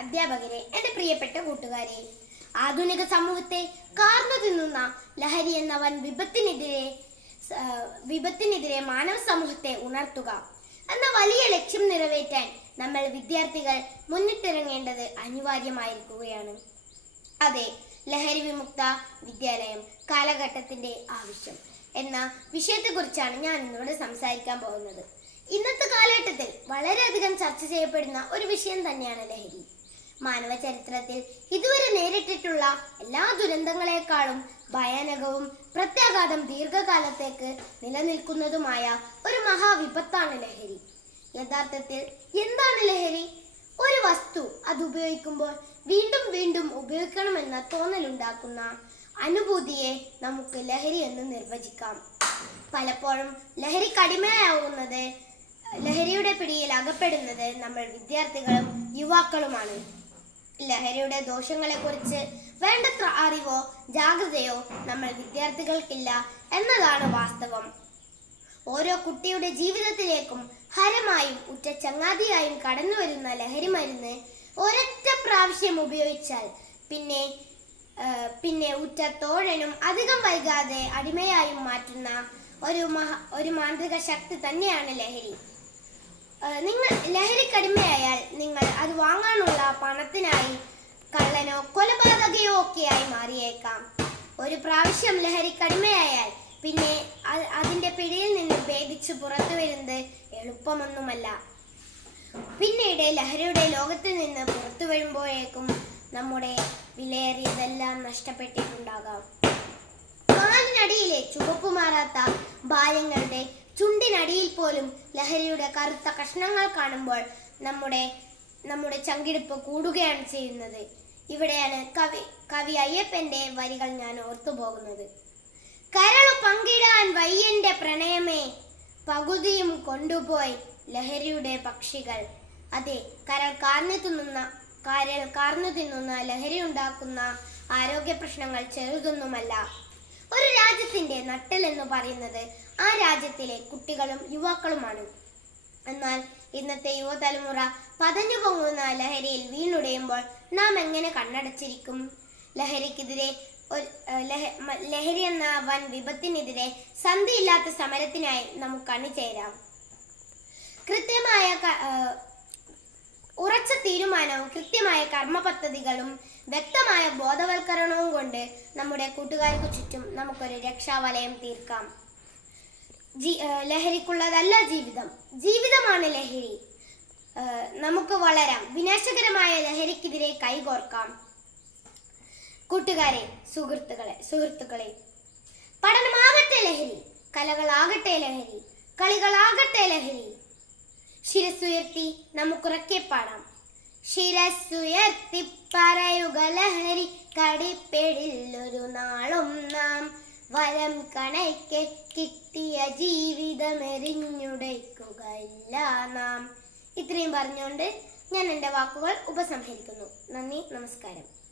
അധ്യാപകരെ എന്റെ പ്രിയപ്പെട്ട കൂട്ടുകാരെ ആധുനിക സമൂഹത്തെ കാർന്നു തിന്നുന്ന ലഹരി എന്ന വൻ വിപത്തിനെതിരെ വിപത്തിനെതിരെ മാനവ സമൂഹത്തെ ഉണർത്തുക എന്ന വലിയ ലക്ഷ്യം നിറവേറ്റാൻ നമ്മൾ വിദ്യാർത്ഥികൾ മുന്നിട്ടിറങ്ങേണ്ടത് അനിവാര്യമായിരിക്കുകയാണ്. അതെ ലഹരി വിമുക്ത വിദ്യാലയം കാലഘട്ടത്തിന്റെ ആവശ്യം എന്ന വിഷയത്തെക്കുറിച്ചാണ് ഞാൻ ഇന്നിവിടെ സംസാരിക്കാൻ പോകുന്നത്. ഇന്നത്തെ കാലഘട്ടത്തിൽ വളരെയധികം ചർച്ച ചെയ്യപ്പെടുന്ന ഒരു വിഷയം തന്നെയാണ് ലഹരി. മാനവ ചരിത്രത്തിൽ ഇതുവരെ നേരിട്ടിട്ടുള്ള എല്ലാ ദുരന്തങ്ങളെക്കാളും ഭയാനകവും പ്രത്യാഘാതം ദീർഘകാലത്തേക്ക് നിലനിൽക്കുന്നതുമായ ഒരു മഹാവിപത്താണ് ലഹരി. യഥാർത്ഥത്തിൽ എന്താണ് ലഹരി? ഒരു വസ്തു അത് ഉപയോഗിക്കുമ്പോൾ വീണ്ടും വീണ്ടും ഉപയോഗിക്കണമെന്ന തോന്നലുണ്ടാക്കുന്ന അനുഭൂതിയെ നമുക്ക് ലഹരി എന്ന് നിർവചിക്കാം. പലപ്പോഴും ലഹരി കടിമയാവുന്നത് ലഹരിയുടെ പിടിയിൽ അകപ്പെടുന്നത് നമ്മൾ വിദ്യാർത്ഥികളും യുവാക്കളുമാണ്. ലഹരിയുടെ ദോഷങ്ങളെക്കുറിച്ച് വേണ്ടത്ര അറിവോ ജാഗ്രതയോ നമ്മൾ വിദ്യാർത്ഥികൾക്കില്ല എന്നതാണ് വാസ്തവം. ഓരോ കുട്ടിയുടെ ജീവിതത്തിലേക്കും ഹരമായും ഉറ്റ ചങ്ങാതിയായും കടന്നു വരുന്ന ലഹരി മരുന്ന് ഒരൊറ്റ പ്രാവശ്യം ഉപയോഗിച്ചാൽ പിന്നെ പിന്നെ ഉറ്റ തോഴനും അധികം വൈകാതെ അടിമയായും മാറ്റുന്ന ഒരു മഹ ഒരു മാന്ത്രിക ശക്തി തന്നെയാണ് ലഹരി. നിങ്ങൾ ലഹരിക്കടിമയായാൽ നിങ്ങൾ അത് വാങ്ങാനുള്ള പണത്തിനായി കള്ളനോ കൊലപാതകയോ ഒക്കെയായി മാറിയേക്കാം. ഒരു പ്രാവശ്യം ലഹരിക്കടിമയായാൽ പിന്നെ അതിന്റെ പിടിയിൽ നിന്ന് ഭേദിച്ച് പുറത്തു വരുന്നത് എളുപ്പമൊന്നുമല്ല. പിന്നീട് ലഹരിയുടെ ലോകത്തിൽ നിന്ന് പുറത്തു വരുമ്പോഴേക്കും നമ്മുടെ വിലയേറിയതെല്ലാം നഷ്ടപ്പെട്ടിട്ടുണ്ടാകാം. കാലിനടിയിലെ ചുവപ്പ് മാറാത്ത ബാലങ്ങളുടെ ചുണ്ടിനടിയിൽ പോലും ലഹരിയുടെ കറുത്ത കഷ്ണങ്ങൾ കാണുമ്പോൾ നമ്മുടെ നമ്മുടെ ചങ്കിടിപ്പ് കൂടുകയാണ് ചെയ്യുന്നത്. ഇവിടെയാണ് കവി കവി അയ്യപ്പന്റെ വരികൾ ഞാൻ ഓർത്തുപോകുന്നത്. കരളു പങ്കിടാൻ വയ്യന്റെ പ്രണയമേ പകുതിയും കൊണ്ടുപോയി ലഹരിയുടെ പക്ഷികൾ. അതെ കരൾ കാർന്നു തിന്നുന്ന കരൾ കാർന്നു തിന്നുന്ന ലഹരി ഉണ്ടാക്കുന്ന ആരോഗ്യ പ്രശ്നങ്ങൾ ചെറുതൊന്നുമല്ല. ഒരു രാജ്യത്തിന്റെ നട്ടൽ എന്ന് പറയുന്നത് ആ രാജ്യത്തിലെ കുട്ടികളും യുവാക്കളുമാണ്. എന്നാൽ ഇന്നത്തെ യുവതലമുറ പതഞ്ഞു പൊങ്ങുന്ന ലഹരിയിൽ വീണുടയുമ്പോൾ നാം എങ്ങനെ കണ്ണടച്ചിരിക്കും? ലഹരിക്കെതിരെ ലഹരി എന്ന വൻ വിപത്തിനെതിരെ സന്ധിയില്ലാത്ത സമരത്തിനായി നമുക്ക് അണിചേരാം കൃത്യമായ ഉറച്ച തീരുമാനവും കൃത്യമായ കർമ്മ പദ്ധതികളും വ്യക്തമായ ബോധവൽക്കരണവും കൊണ്ട് നമ്മുടെ കൂട്ടുകാർക്ക് ചുറ്റും നമുക്കൊരു രക്ഷാവലയം തീർക്കാം. ജി- ലഹരിക്കുള്ളതല്ല ജീവിതം. ജീവിതമാണ് ലഹരി. നമുക്ക് വളരാം. വിനാശകരമായ ലഹരിക്കെതിരെ കൈകോർക്കാം. കൂട്ടുകാരെ സുഹൃത്തുക്കളെ സുഹൃത്തുക്കളെ പഠനമാകട്ടെ ലഹരി കലകളാകട്ടെ ലഹരി കളികളാകട്ടെ ലഹരി ശിരസുയർത്തി നമുക്കുറക്കെ പാടാം. ശിരസുയർത്തി പറയുക ലഹരി കടിപ്പെടില്ലൊരു നാളും നാം വരം കണയ്ക്ക് കിട്ടിയ ജീവിതമെറിഞ്ഞുടയ്ക്കുകയില്ല നാം. ഇത്രയും പറഞ്ഞുകൊണ്ട് ഞാൻ എന്റെ വാക്കുകൾ ഉപസംഹരിക്കുന്നു. നന്ദി നമസ്കാരം.